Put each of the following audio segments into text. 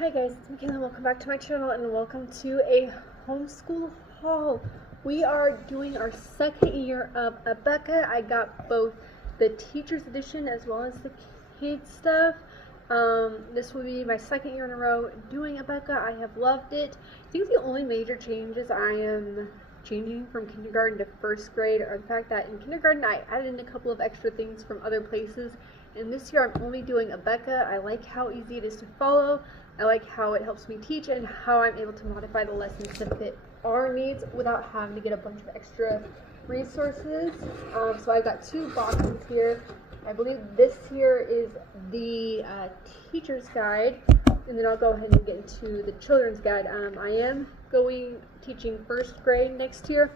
Hi guys, it's Machaela and welcome back to my channel and welcome to a homeschool haul. We are doing our second year of Abeka. I got both the teacher's edition as well as the kids stuff. This will be my second year in a row doing Abeka. I have loved it. I think the only major changes I am changing from kindergarten to first grade are the fact that in kindergarten I added in a couple of extra things from other places, and this year I'm only doing Abeka. I like how easy it is to follow. I like how it helps me teach and how I'm able to modify the lessons to fit our needs without having to get a bunch of extra resources. So I've got two boxes here. I believe this here is the teacher's guide, and then I'll go ahead and get into the children's guide. I am teaching first grade next year.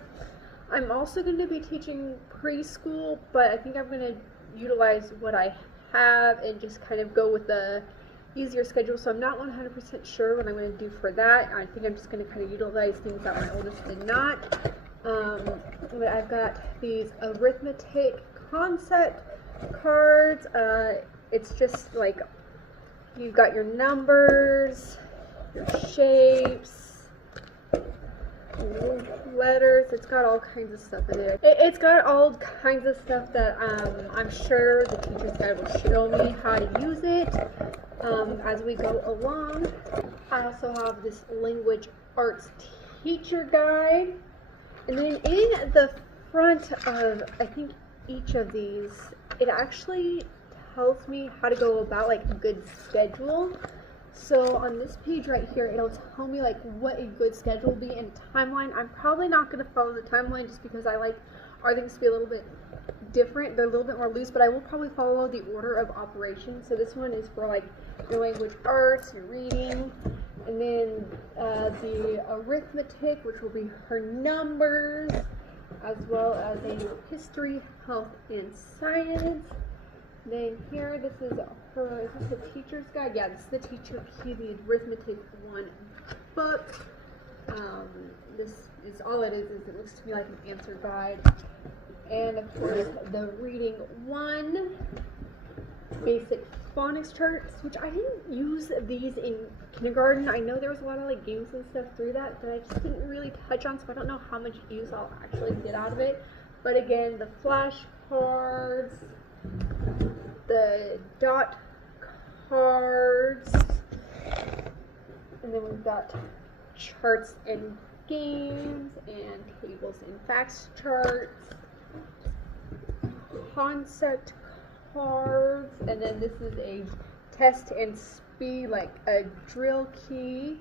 I'm also going to be teaching preschool, but I think I'm going to utilize what I have and just kind of go with the easier schedule, so I'm not 100% sure what I'm going to do for that. I think I'm just going to kind of utilize things that my oldest did not. But I've got these arithmetic concept cards. It's just like you've got your numbers, your shapes, letters. It's got all kinds of stuff in it. It's got all kinds of stuff that I'm sure the teacher's guide will show me how to use it as we go along. I also have this language arts teacher guide, and then in the front of I think each of these, it actually tells me how to go about like a good schedule. So on this page right here, it'll tell me like what a good schedule will be and timeline. I'm probably not going to follow the timeline just because I like our things to be a little bit different. They're a little bit more loose, but I will probably follow the order of operations. So this one is for like your language arts, your reading, and then the arithmetic, which will be her numbers, as well as a history, health, and science. Then here, this is the teacher's guide? Yeah, this is the teacher key, the arithmetic 1 book. This is all it is it looks to me like an answer guide. And of course, the reading 1, basic phonics charts, which I didn't use these in kindergarten. I know there was a lot of like games and stuff through that I just didn't really touch on, so I don't know how much use I'll actually get out of it. But again, the flashcards, the dot cards, and then we've got charts and games and tables and facts charts, concept cards, and then this is a test and speed, like a drill key,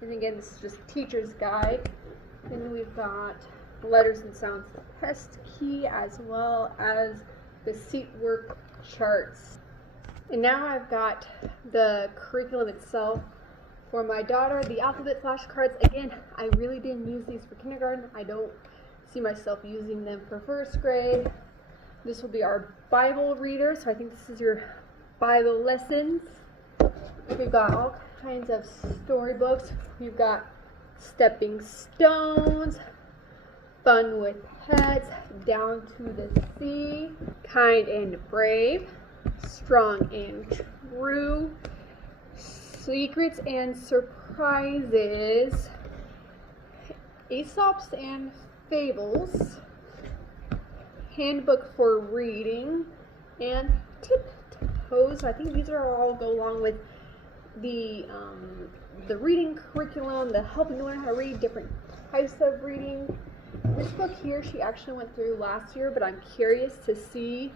and again this is just teacher's guide. And then we've got letters and sounds test key, as well as the seat work charts. And now I've got the curriculum itself for my daughter, the alphabet flashcards. Again, I really didn't use these for kindergarten. I don't see myself using them for first grade. This will be our Bible reader, so I think this is your Bible lessons. We've got all kinds of storybooks. We've got Stepping Stones, Fun with Pets, Down to the Sea, Kind and Brave, Strong and True, Secrets and Surprises, Aesop's and Fables, Handbook for Reading, and Tiptoes. I think these are all go along with the reading curriculum, the helping you learn how to read, different types of reading. This book here she actually went through last year, but I'm curious to see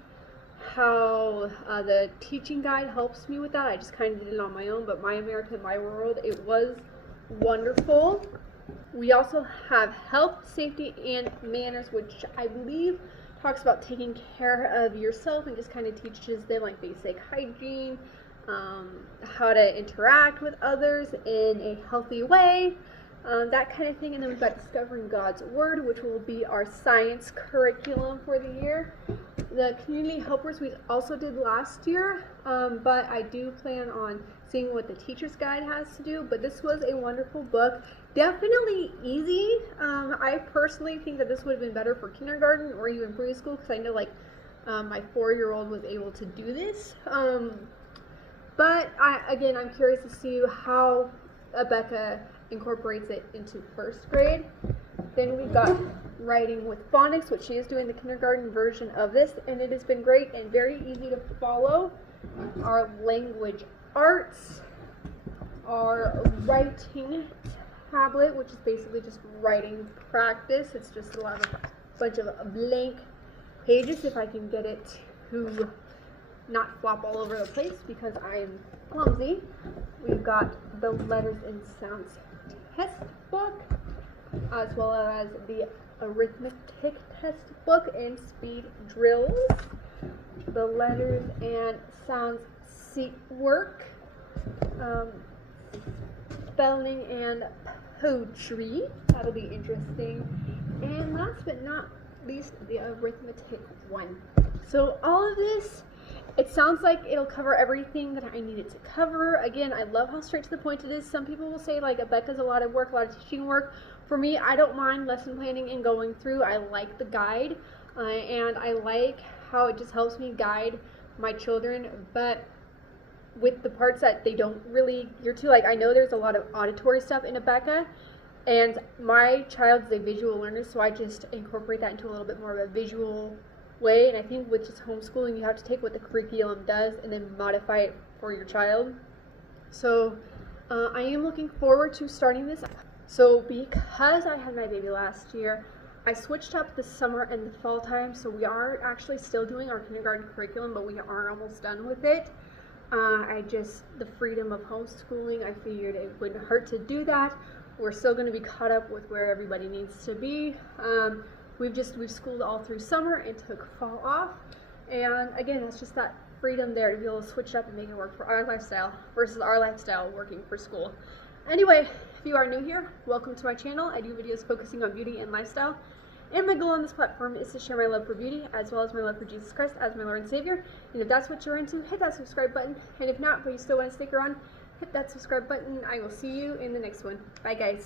how the teaching guide helps me with that. I just kind of did it on my own, but My America, My World, it was wonderful. We also have Health, Safety, and Manners, which I believe talks about taking care of yourself and just kind of teaches them like basic hygiene, how to interact with others in a healthy way, that kind of thing. And then we've got Discovering God's Word, which will be our science curriculum for the year. The community helpers we also did last year, but I do plan on seeing what the teacher's guide has to do. But this was a wonderful book, definitely easy. I personally think that this would have been better for kindergarten or even preschool, because I know like my 4-year-old was able to do this. But again, I'm curious to see how Abeka incorporates it into first grade. Then we've got writing with phonics, which she is doing the kindergarten version of this, and it has been great and very easy to follow. Our language arts, our writing tablet, which is basically just writing practice. It's just a bunch of blank pages, if I can get it to not flop all over the place because I am clumsy. We've got the letters and sounds test book, as well as the arithmetic test book and speed drills, the letters and sounds seat work, spelling and poetry. That'll be interesting. And last but not least, the arithmetic one. So all of this, it sounds like it'll cover everything that I needed to cover. Again, I love how straight to the point it is. Some people will say like Abeka's a lot of work, a lot of teaching work. For me, I don't mind lesson planning and going through. I like the guide, and I like how it just helps me guide my children, but with the parts that they don't really gear to, like I know there's a lot of auditory stuff in Abeka, and my child's a visual learner, so I just incorporate that into a little bit more of a visual way. And I think with just homeschooling, you have to take what the curriculum does and then modify it for your child. So I am looking forward to starting this. So because I had my baby last year, I switched up the summer and the fall time, so we are actually still doing our kindergarten curriculum, but we are almost done with it. The freedom of homeschooling, I figured it wouldn't hurt to do that. We're still going to be caught up with where everybody needs to be. We've schooled all through summer and took fall off, and again, it's just that freedom there to be able to switch up and make it work for our lifestyle versus our lifestyle working for school. Anyway, if you are new here, welcome to my channel. I do videos focusing on beauty and lifestyle, and my goal on this platform is to share my love for beauty as well as my love for Jesus Christ as my Lord and Savior. And if that's what you're into, hit that subscribe button, and if not, but you still want to stick around, hit that subscribe button. I will see you in the next one. Bye guys.